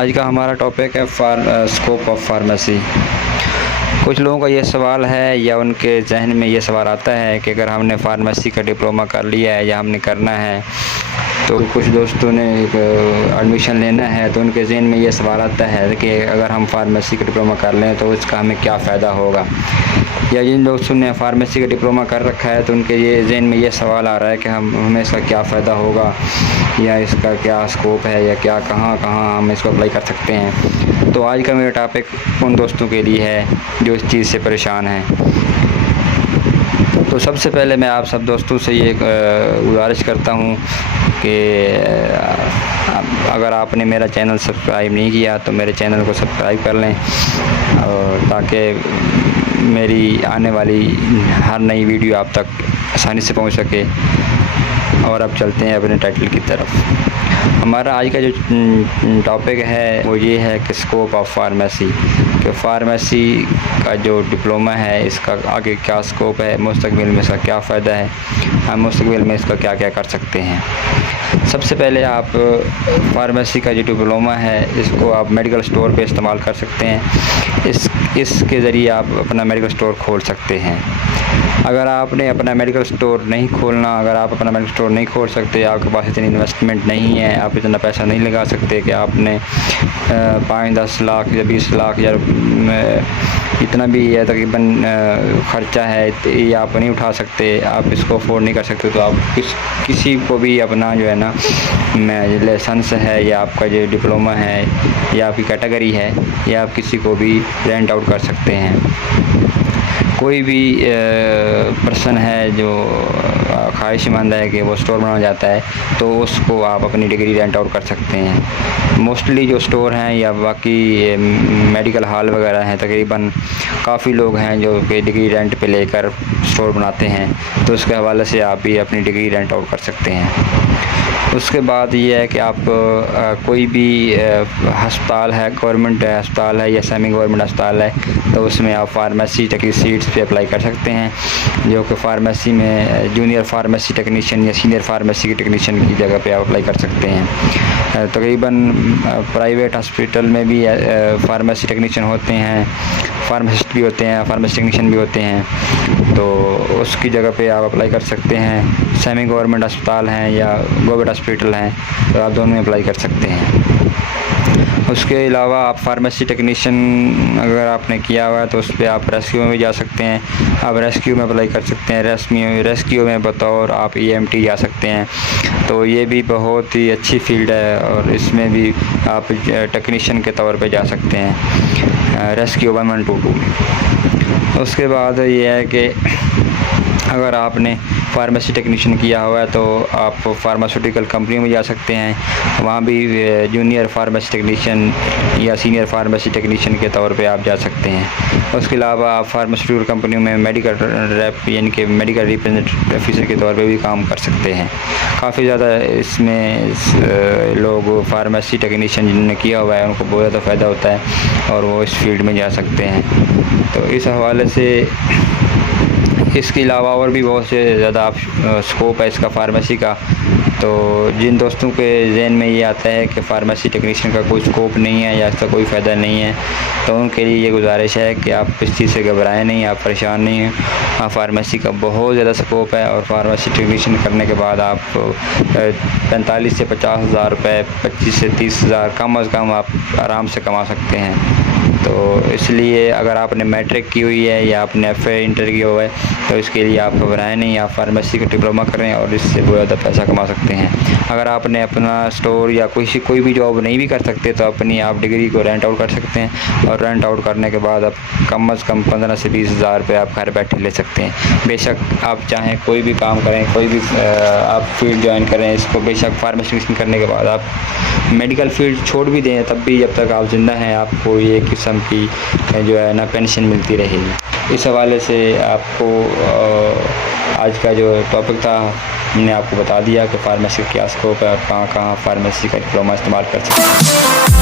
आज का हमारा टॉपिक है स्कोप ऑफ फार्मेसी। कुछ लोगों का ये सवाल है या उनके जहन में ये सवाल आता है कि अगर हमने फार्मेसी का डिप्लोमा कर लिया है या हमने करना है, तो कुछ दोस्तों ने एडमिशन लेना है तो उनके जहन में ये सवाल आता है कि अगर हम फार्मेसी का डिप्लोमा कर लें तो उसका हमें क्या फ़ायदा होगा। या जिन दोस्तों ने फार्मेसी का डिप्लोमा कर रखा है तो उनके ये जहन में ये सवाल आ रहा है कि हमें इसका क्या फ़ायदा होगा या इसका क्या स्कोप है या क्या कहाँ हम इसको अप्लाई कर सकते हैं। तो आज का मेरा टॉपिक उन दोस्तों के लिए है जो इस चीज़ से परेशान हैं। तो सबसे पहले मैं आप सब दोस्तों से ये गुजारिश करता हूँ कि अगर आपने मेरा चैनल सब्सक्राइब नहीं किया तो मेरे चैनल को सब्सक्राइब कर लें, और ताकि मेरी आने वाली हर नई वीडियो आप तक आसानी से पहुंच सके। और अब चलते हैं अपने टाइटल की तरफ। हमारा आज का जो टॉपिक है वो ये है कि स्कोप ऑफ फार्मेसी, कि फार्मेसी का जो डिप्लोमा है इसका आगे क्या स्कोप है, मुस्तकबिल में इसका क्या फ़ायदा है, हम मुस्तकबिल में इसका क्या क्या कर सकते हैं। सबसे पहले आप फार्मेसी का जो डिप्लोमा है इसको आप मेडिकल स्टोर पे इस्तेमाल कर सकते हैं। इसके ज़रिए आप अपना मेडिकल स्टोर खोल सकते हैं। अगर आपने अपना मेडिकल स्टोर नहीं खोलना, अगर आप अपना मेडिकल स्टोर नहीं खोल सकते, आपके पास इतनी इन्वेस्टमेंट नहीं है, आप इतना पैसा नहीं लगा सकते कि आपने 5-10 लाख या 20 लाख या इतना भी है तकरीबन ख़र्चा है, ये आप नहीं उठा सकते, आप इसको अफोर्ड नहीं कर सकते, तो आप किसी को भी अपना जो है ना लाइसेंस है या आपका जो डिप्लोमा है या आपकी कैटेगरी है या आप किसी को भी रेंट आउट कर सकते हैं। कोई भी पर्सन है जो ख्वाहिशमंद है कि वो स्टोर बनाना चाहता है तो उसको आप अपनी डिग्री रेंट आउट कर सकते हैं। मोस्टली जो स्टोर हैं या बाकी मेडिकल हॉल वगैरह हैं, तकरीबन काफ़ी लोग हैं जो कि डिग्री रेंट पे लेकर स्टोर बनाते हैं, तो उसके हवाले से आप भी अपनी डिग्री रेंट आउट कर सकते हैं। उसके बाद ये है कि आप कोई भी अस्पताल है, गवर्नमेंट अस्पताल है या सेमी गवर्नमेंट अस्पताल है, तो उसमें आप फार्मेसी की सीट्स पे अप्लाई कर सकते हैं, जो कि फार्मेसी में जूनियर फार्मेसी टेक्नीशियन या सीनियर फार्मेसी टेक्नीशियन की जगह पे आप अप्लाई कर सकते हैं। तकरीबन प्राइवेट हॉस्पिटल में भी फार्मेसी टेक्नीशियन होते हैं, फार्मासिस्ट भी होते हैं, फार्मेसी टेक्नीशियन भी होते हैं, तो उसकी जगह पे आप अप्लाई कर सकते हैं। सेमी गवर्नमेंट अस्पताल हैं या गवर्नमेंट हॉस्पिटल हैं, तो आप दोनों में अप्लाई कर सकते हैं। उसके अलावा आप फार्मेसी टेक्नीशियन अगर आपने किया हुआ है तो उस पर आप रेस्क्यू में भी जा सकते हैं, आप रेस्क्यू में अप्लाई कर सकते हैं। रेस्क्यू में बतौर आप EMT जा सकते हैं, तो ये भी बहुत ही अच्छी फील्ड है और इसमें भी आप टेक्नीशियन के तौर पे जा सकते हैं रेस्क्यू 1122 में। उसके बाद ये है कि अगर आपने फार्मेसी टेक्नीशियन किया हुआ है तो आप फार्मास्यूटिकल कंपनी में जा सकते हैं, वहाँ भी जूनियर फार्मेसी टेक्नीशियन या सीनियर फार्मेसी टेक्नीशियन के तौर पे आप जा सकते हैं। उसके अलावा आप फार्मास्यूटिकल कंपनियों में मेडिकल रेप यानी कि मेडिकल रिप्रेजेंटेटिव ऑफिसर के तौर पे भी काम कर सकते हैं। काफ़ी ज़्यादा इसमें लोग फार्मेसी टेक्नीशियन जिन्होंने किया हुआ है उनको बहुत ज़्यादा फ़ायदा होता है और वो इस फील्ड में जा सकते हैं। तो इस हवाले से इसके अलावा और भी बहुत से ज़्यादा स्कोप है इसका फार्मेसी का। तो जिन दोस्तों के जहन में ये आता है कि फार्मेसी टेक्नीशियन का कोई स्कोप नहीं है या इसका कोई फ़ायदा नहीं है, तो उनके लिए ये गुजारिश है कि आप इस चीज़ से घबराएं नहीं, आप परेशान नहीं हैं। हाँ, फार्मेसी का बहुत ज़्यादा स्कोप है और फार्मेसी टेक्नीशियन करने के बाद आप 45 से 50 हज़ार रुपये, 25 से 30 हज़ार कम अज़ कम आप आराम से कमा सकते हैं। तो इसलिए अगर आपने मैट्रिक की हुई है या आपने FA इंटर किया हुआ है तो इसके लिए आप घबराएं नहीं, आप फार्मेसी का डिप्लोमा करें और इससे बहुत ज़्यादा पैसा कमा सकते हैं। अगर आपने अपना स्टोर या कोई भी जॉब नहीं भी कर सकते तो अपनी आप डिग्री को रेंट आउट कर सकते हैं, और रेंट आउट करने के बाद आप कम अज़ कम 15 से 20 हज़ार रुपये आप घर बैठे ले सकते हैं। बेशक आप चाहें कोई भी काम करें, कोई भी आप फील्ड ज्वाइन करें, इसको बेशक फार्मेसी करने के बाद आप मेडिकल फील्ड छोड़ भी दें, तब भी जब तक आप ज़िंदा हैं आपको ये किस्म की जो है ना पेंशन मिलती रहेगी। इस हवाले से आपको आज का जो टॉपिक था हमने आपको बता दिया कि फार्मेसी क्या स्कोप है और कहाँ फार्मेसी का डिप्लोमा इस्तेमाल कर सकते हैं।